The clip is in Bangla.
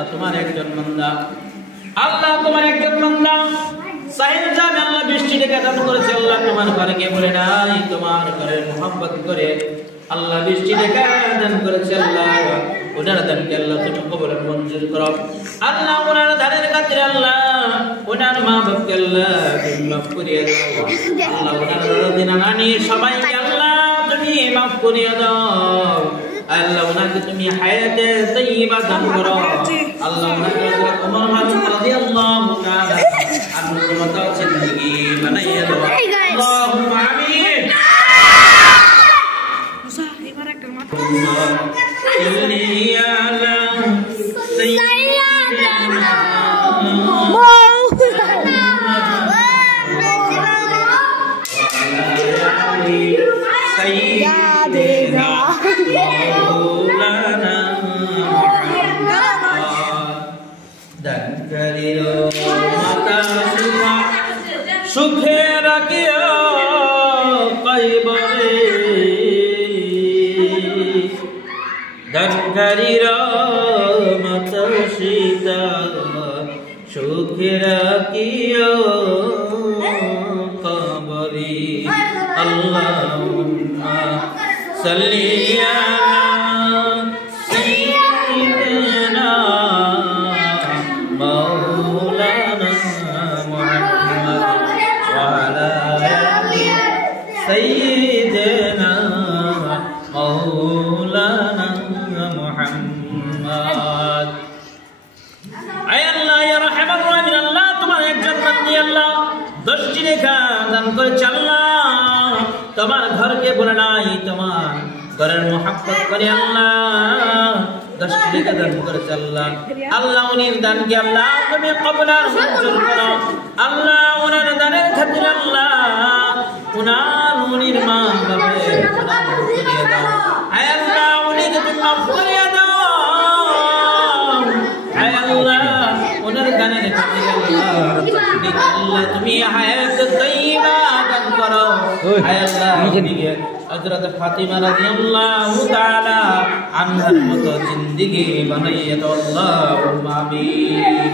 আল্লাহ তোমার একজন বান্দা, আল্লাহ তোমার একজন বান্দা সাহিল জান আল্লাহ বৃষ্টি ডেকে দান করেছে আল্লাহ তোমার ঘরকে বলে নাই তোমার ঘরের মোহাব্বত করে আল্লাহ বৃষ্টি ডেকে দান করেছে আল্লাহ ওনার দানকে আল্লাহ তুমি কবুল মঞ্জুর করো আল্লাহ ওনার দানের খাতিরে আল্লাহ ওনার মা বাপকে আল্লাহ তুমি মাফ করিয়ে দাও আল্লাহ ওনার দিনা নানি সবাইকে আল্লাহ তুমি মাফ করিয়ে দাও আল্লাহ ওনাকে তুমি হায়াতে তাইয়্যিবা দান করো আল্লাহ ওনাকে ওমর ফারুক রাদিয়াল্লাহু তাআলা আনহু মতো জিন্দেগি বানাইয়া দাও আল্লাহুম্মা আমিন মুসা এবার একটা মাত্র সাল্লি আলা সাইয়্যিদিনা সাইয়্যিদিনা মাওলানা দানকারীর মাতা সুখে রাখিয়া কয়বরে দানকারীর মাতা সীতা সুখে রাখিয়া কবরে আল্লাহুম্মা সাল্লি سيدنا مولانا محمد اي الله يا رحم الرحيم الله তোমার একজন বান্দা আল্লাহ দৃষ্টি রেখা দান করেছে আল্লাহ তোমার ঘরকে বলে নাই তোমার ঘরের মোহাব্বত করে আল্লাহ দৃষ্টি রেখা দান করেছে আল্লাহ আল্লাহ উনির দানকে আল্লাহ তুমি কবুল মঞ্জুর করো আল্লাহ ওনার দানের খাতিরে আল্লাহ উনার উনির মা বাপের গুনাহ মাফ করিয়ে দাও আয় আল্লাহ উনিকে তুমি মাফ করিয়ে দাও আয় আল্লাহ ওনার গানের খাতিরে আল্লাহ তুমি হায়াত তাইয়্যিবা দান করো আয় আল্লাহ উনিকে হযরত ফাতিমা রাদিয়াল্লাহু তাআলা আনহার মতো জিন্দেগি বানাইয়া দাও আল্লাহুম্মা আমিন।